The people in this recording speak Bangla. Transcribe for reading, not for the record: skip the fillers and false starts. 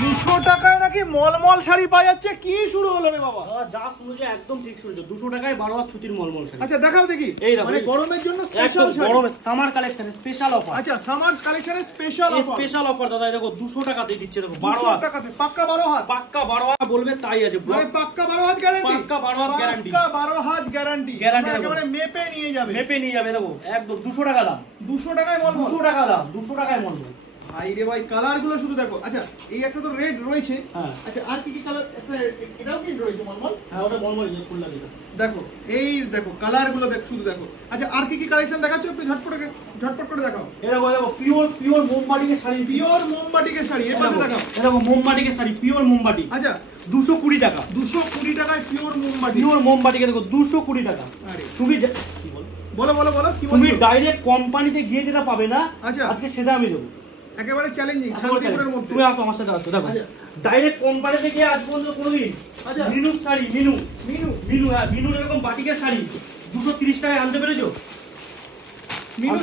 200 টাকায় নাকি মলমল শাড়ি পাওয়া যাচ্ছে। কি শুরু হলো রে বাবা? যা শুরু যে একদম ঠিক শুরু। 200 টাকায় 12 হাত সুতির মলমল শাড়ি। আচ্ছা দেখাও দেখি। মানে গরমের জন্য স্পেশাল শাড়ি, গরমের সামার কালেকশনে স্পেশাল অফার। আচ্ছা সামার কালেকশনে স্পেশাল অফার, স্পেশাল অফার দাদা। দেখো 200 টাকাতে দিচ্ছে। দেখো 12 টাকাতে পাক্কা 12 হাত। পাক্কা 12 হাত বলবে তাই আছে। মানে পাক্কা 12 হাত গ্যারান্টি। পাক্কা 12 হাত গ্যারান্টি। পাক্কা 12 হাত গ্যারান্টি। একেবারে মেপে নিয়ে যাবে। মেপে নিয়ে যাবে। দেখো একদম 200 টাকা দাম। 200 টাকায় মলমল। 200 টাকা দাম। 200 টাকায় মলমল। ভাই রে ভাই, কালার গুলো শুধু দেখো। আচ্ছা এই একটা তো রেড রয়েছে। হ্যাঁ। আচ্ছা আর কি কি কালার? এটাও কি রয়েছে মলমল? হ্যাঁ ওটা মলমল যে ফুলটা দিটা। দেখো এই দেখো কালার গুলো দেখো, শুধু দেখো। আচ্ছা আর কি কি কালেকশন দেখাচ্ছ একটু ঝটপট করে দেখাও। দেখো পিওর মোমবাটিকের শাড়ি। পিওর মোমবাটিকের শাড়ি এর পাশে দেখাও। দেখো মোমবাটিকের শাড়ি, পিওর মোমবাটি। আচ্ছা 220 টাকা। 220 টাকায় পিওর মোমবাটি। পিওর মোমবাটিকে দেখো 220 টাকা। আরে তুমি কি বলো বলো কি বলছো? তুমি ডাইরেক্ট কোম্পানিতে গিয়ে যেটা পাবে না, আচ্ছা আজকে সেটা আমি দেবো। একেবারে চ্যালেঞ্জিং, শান্তিপুরের মধ্যে। তুমি আসো আমার সাথে আসো। দেখো ডাইরেক্ট কোম্পানিতে গিয়ে আজ পর্যন্ত কোনোদিন আচ্ছা মিনু শাড়ি, মিনু হ্যাঁ মিনুর এরকম বাটিকের শাড়ি 230 টাকায় আনতে পেরেছো? মিনু